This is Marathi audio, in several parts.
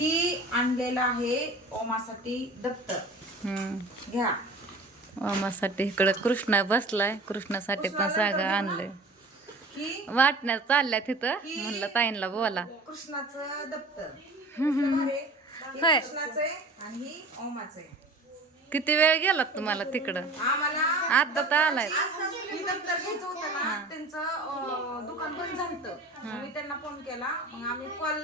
ही आणलेलं आहे ओमासाठी दप्तर घ्या. ओमासाठी इकडं कृष्णा बसलाय. कृष्णासाठी पण सागा आणलंय. वाटण्यात चालल्या तिथं म्हणलं ताईंला बोला. कृष्णाचं दप्तर? हे. कृष्णाचं आणि ओमाचं. किती वेळ गेला तुम्हाला तिकडं? आम्हाला आता तर आलाय. दप्तर घ्यायचं होतं ना त्यांचं अं, दुकान बंद झालं मी त्यांना फोन केला. मग आम्ही कॉल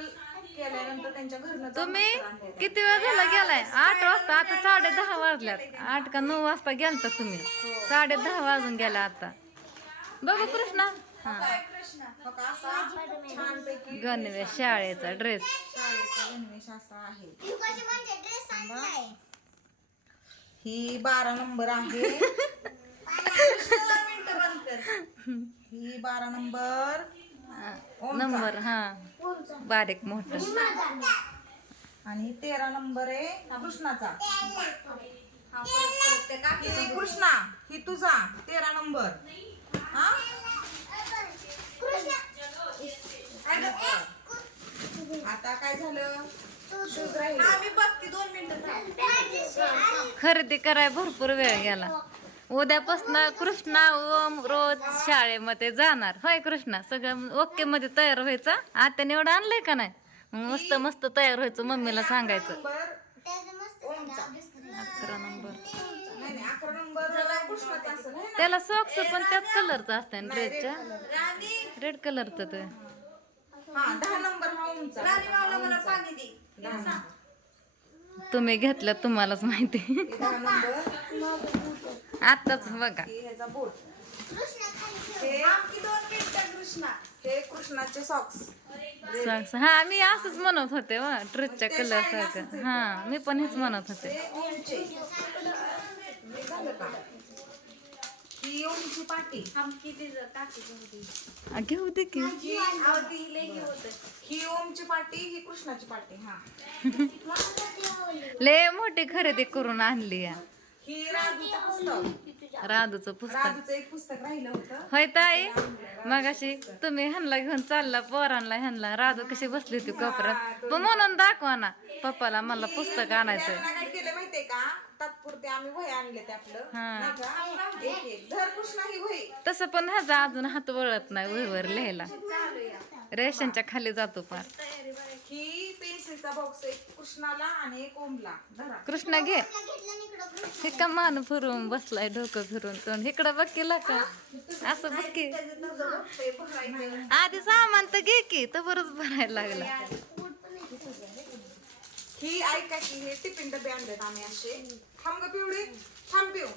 केल्यानंतर त्यांच्या घरनं जाऊन तुम्ही दप्तर आणलेलं. किती वेळ झाला गेलाय? आठ वाजता आता साडे दहा वाजल्यात. आठ का नऊ वाजता गेलता तुम्ही? साडे दहा वाजून गेला आता. बघू कृष्णा. हा. का, असा छानपैकी गणवेश शाळेचा ड्रेस शाळेचा गणवेश असा आहे. ही बारा नंबर आहे. ही बारा नंबर. नंबर हा. बारीक मोठ. आणि तेरा नंबर आहे कृष्णाचा. ही कृष्णा ही तुझा. तेरा नंबर. हा? आता काय झालं? खरेदी कराय भरपूर वेळ गेला. उद्यापासून कृष्णा ओम रोज शाळेमध्ये जाणार. होय कृष्णा? सगळं ओके मध्ये तयार व्हायचा? आत्याने एवढं आणलंय का नाही? मस्त मस्त तयार व्हायचं मम्मीला सांगायचं. अकरा नंबर. नाही नाही अकरा नंबर कृष्णाचा असेल ना? त्याला सॉक्स पण त्याच कलरचा असतं ड्रेसच्या रेड कलरचं ते. हा दहा नंबर तुम्ही घेतलं तुम्हालाच माहिती. आताच बघा. हे कृष्णाचे सॉक्स सॉक्स मी असंच म्हणत होते वा ड्रेसच्या कलर सारखं. हा मी पण हेच म्हणत होते. ते ओमचे हे झालं का ही ओमची पाटी आ, घेऊ दे की. ही ओमची पाटी ही कृष्णाची पाटी हा. लय मोठी खरेदी करून आणली या ही राजूचं पुस्तक. राधूचं पुस्तक. राजूचं एक पुस्तक राहिलं होतं. होय ताई? मगाशी तुम्ही ह्यांना घेऊन चालला पोरांना ह्यांना. राधू कशी बसली होती कोपऱ्यात? पण म्हणून दाखवा ना पप्पाला मला पुस्तक आणायचंय. त्यांना काय केलं माहितीये का? तात्पुरते आम्ही वही आणले ते आपलं. हा. नाही का? एक एक धर कृष्णा ही वही. तसं पण ह्याचा अजून हात वळत नाही वहीवर लिहायला. रेशनच्या खाली जातो पार. बॉक्स एक कृष्णाला आणि एक ओमला. धरा. कृष्णा घे. हे का मान फिरून बसलाय डोकं फिरून तोंड? इकडं बघ केला का असं बघ की. आधी सामान तर घे की तर बरंच भरायला लागला. ही ऐका की हे टिफिन डबे आणलेत आम्ही असे. थांब ग पिवडी थांब पिऊ.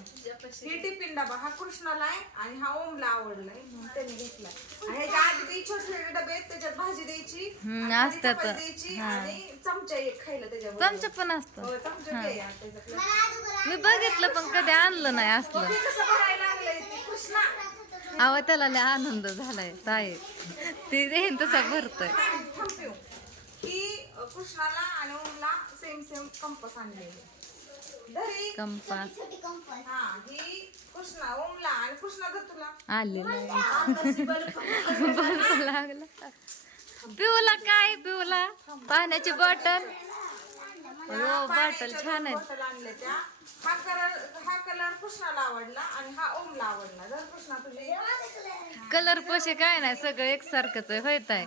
ही टिफिन डबा हा कृष्णाला आहे आणि हा ओमला आवडलाय. म्हणून त्याने घेतलाय. आणि ह्याच्या आधी ते छोटे छोटे डबे आहेत त्याच्यात भाजी द्यायची हम्म, आणि असतात. चपाती द्यायची आणि चमचा एक खायला त्याच्यावर. चमचा पण असतो. हो, चमचा त्याच्यातलं. मी बघितलं पण कधी आणलं नाही असलं. हे कसं भरायला लागलंय ते? कृष्णा. अहो त्याला लय आनंद झालाय ताई. ती देईन तसा भरतोय. थांब पिऊ. कृष्णाला आणि ओमला सेम सेम कंपस आणलेली. धरी. कंपास. हा ही कृष्णा ओमला आणि कृष्णा तुला. आलेला. बल्ब लागला. पिऊला काय पिऊला? पाण्याची बॉटल. हो बॉटल छान आहे. बॉटल आणल्या त्या. हा कलर हा कलर कृष्णाला आवडला आणि हा ओमला आवडला. जर कृष्णा तुझी. कलर पशे काय नाही सगळं एकसारखंच आहे होत आहे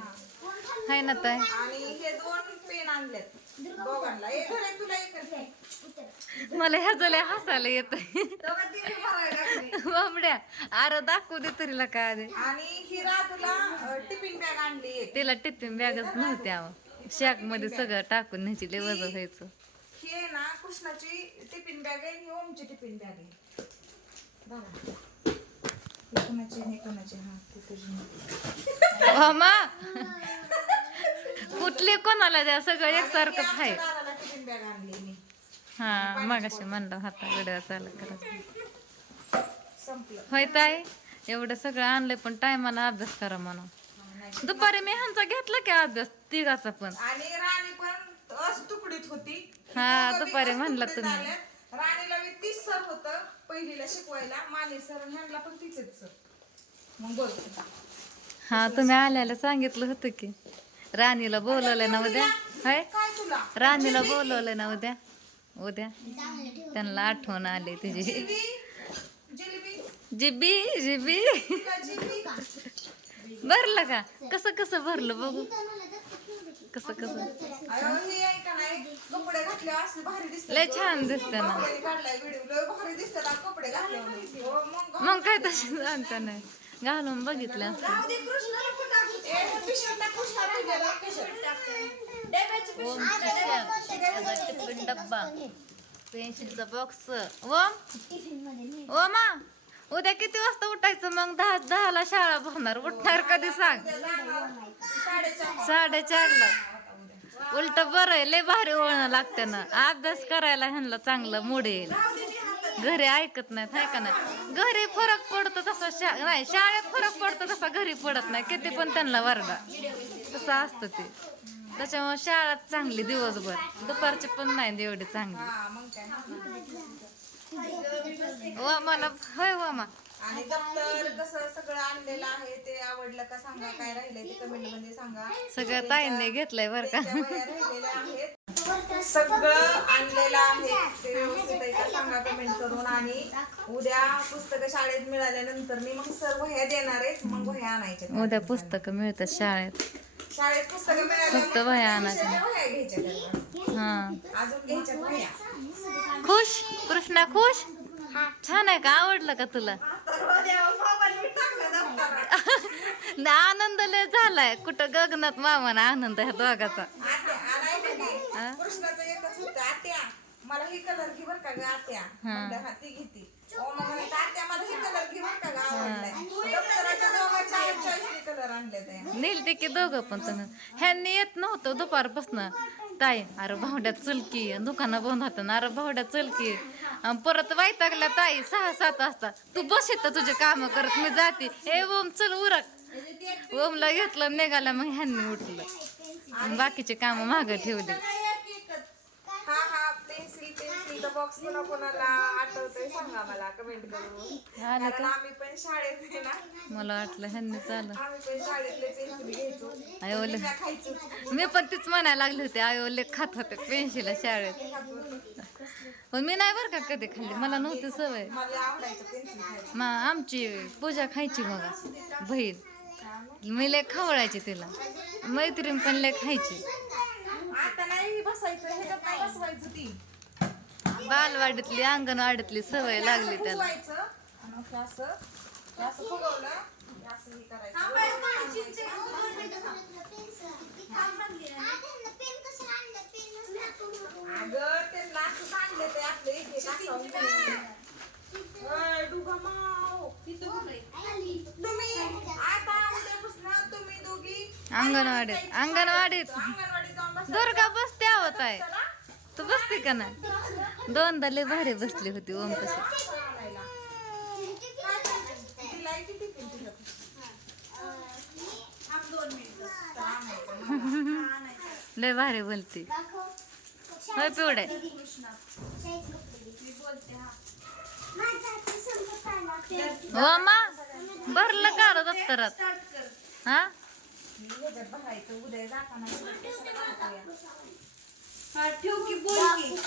हाय ना ताई आणि हे दोन पेन आणलेत दोघांना एक घरी तुला एक घरी. मला ह्याचं लय हसायला येत भरायला लागले. बाबड्या अरे दाखवू दे तरीला काय आधी आणि हिरा तुला अ, टिफिन बॅग आणली एक तिला टिफिन बॅगच नव्हती अहो शॅकमध्ये सगळं टाकून न्यायची लय वजन व्हायचं ही आहे ना कृष्णाची टिफिन बॅग आहे आणि ही ओमची टिफिन बॅग आहे बघा. ही कोणाची ही कोणाची? हा ती तुझी नाही. मामा कुठली कोणाला द्या? सगळं एकसारखंच आहे हा मगाशी म्हणलं हाता व्हिडिओ चालू करा. होय ताई? एवढं सगळं आणलंय पण टायमाला अभ्यास करा म्हणून. दुपारी मी ह्यांचा घेतला की अभ्यास? तिघाचा पण. आणि राणी पण अस्तुकडीत होती. हा, दुपारी म्हणलं तुम्ही. राणीला तीस सर होत पहिलीला शिकवायला. माने सर ह्यांना पण तीच सर. मग बोल हा तुम्ही आल्याला सांगितलं होतं की. राणीला बोलवलं ना उद्या? हाय? राणीला बोलवलं ना उद्या? उद्या? त्यांना आठवण आली जिलेबी जिबी जिबी. भरलं का? कसं कसं भरलं बघू? कसं कसं? लय छान दिसतं ना. मग मग काय तशी जाणता नाही. घालून बघितलं. टिफिन डब्बा. पेन्सिलचा बॉक्स ओम. ओमा उद्या किती वाजता उठायचं मग? दहा दहाला शाळा भरणार. उठणार कधी सांग? साडेचार साडेचारला. उलट बरं लय भारी वळण लागते ना. अभ्यास करायला ह्यांना चांगलं मूड येईल. घरी ऐकत नाहीत हाय का नाही? घरी फरक पडतो तसा शा नाही शाळेत फरक पडतो तसा घरी पडत नाही किती पण त्यांना वर्गा तसं असतं ते. त्याच्यामुळे शाळा चांगली दिवसभर. दुपारची पण नाही एवढी चांगली. हा मग काय वा मला होय वा मा. आणि दप्तर कसं सगळं आणलेलं आहे ते आवडलं का सांगा काय राहिलंय ते कमेंटमध्ये सांगा. सगळं ताईंनी घेतलंय बरं का. राहिलेल्या आहेत. सगळं आणलेलं आहे. ते व्यवस्थित आहे का? सांगा कमेंट करून. आणि उद्या पुस्तकं शाळेत मिळाल्यानंतर मी मग सर वह्या देणार आहेत. मग वह्या आणायच्या उद्या पुस्तकं मिळतात शाळेत. शाळेत पुस्तकं मिळाल्या फक्त वह्या आणायच्या. विषयाच्या वह्या घ्यायच्या त्यांना. हा. अजून घ्यायच्या वह्या. खुश? कृष्णा खुश? छान आहे का? आवडलं का तुला? तर देवा बाबांनी टाकलं दप्तरात. आनंद लय झालाय. कुठं गगनात मामाना आनंद ह्या दोघाचा? कृष्णाचं एकच होतं आत्या. मला ही कलर घे बर का ग आत्या. म्हणलं हा ती घेते. ओ मग म्हणे आत्या मला ही कलर घे बर का ग आवडलाय. दप्तराच्या दोघांच्या चॉईसने कलर आणले ते. नेल ते की दोघं पण तुम्ही. ह्यांनी येत नव्हतं दुपारपासून. ताई अरे भावड्यात चुलकी दुकानं बंद होतं अरे भावड्यात चुलकी. अन परत वैतागल्या ताई सहा सात वाजता. तू बस इथं तुझे काम करत मी जाते. ए ओम चल उरक. ओमला घेतलं निघाला मग ह्यांनी उठलं. आणि बाकीचे काम मागं ठेवले. हा हा पेन्सिल पेन्सिलचा बॉक्स कोणा कोणाला आठवतोय सांगा मला कमेंट करून. आलं कारण आम्ही पण शाळेत आहे ना. मला वाटलं ह्यांनी चालं आम्ही पण शाळेतले पेन्सिल घ्यायचो. अयो ले त्या खायचो. मी पण तीच म्हणायला लागले होते आयो ले खात होते पेन्शिल शाळेत. पण मी नाही बरं का कधी खाल्ली मला नव्हती सवय. मला आवडायचं पेन्सिल खायचं मा आमची पूजा खायची बघा बहीण. मी लय खवळायची तिला. मैत्रीण पण लय खायची. आता नाही बसायचं ह्याच्यात नाही बसवायचं ती. बालवाडीतली अंगणवाडीतली सवय लागली त्याला. फुगवायचं आणि मग हे असं हे असं फुगवलं हे असं हे करायचं. अगं ते नाचच आणले ते आपले एक एक असं ओय, डुगा माव. तुम्ही आता उद्यापासून तुम्ही दोघी अंगणवाडीत अंगणवाडीत अंगणवाडीत जाऊन बसा. दुर्गा काय? तू बसते का ना दोनदा लय भारी बसली होती ओम कसे लय भारी बोलते. होय पिवडे हो मा भरलं का दप्तरात. हा? मी ठेव की उद्या जाताना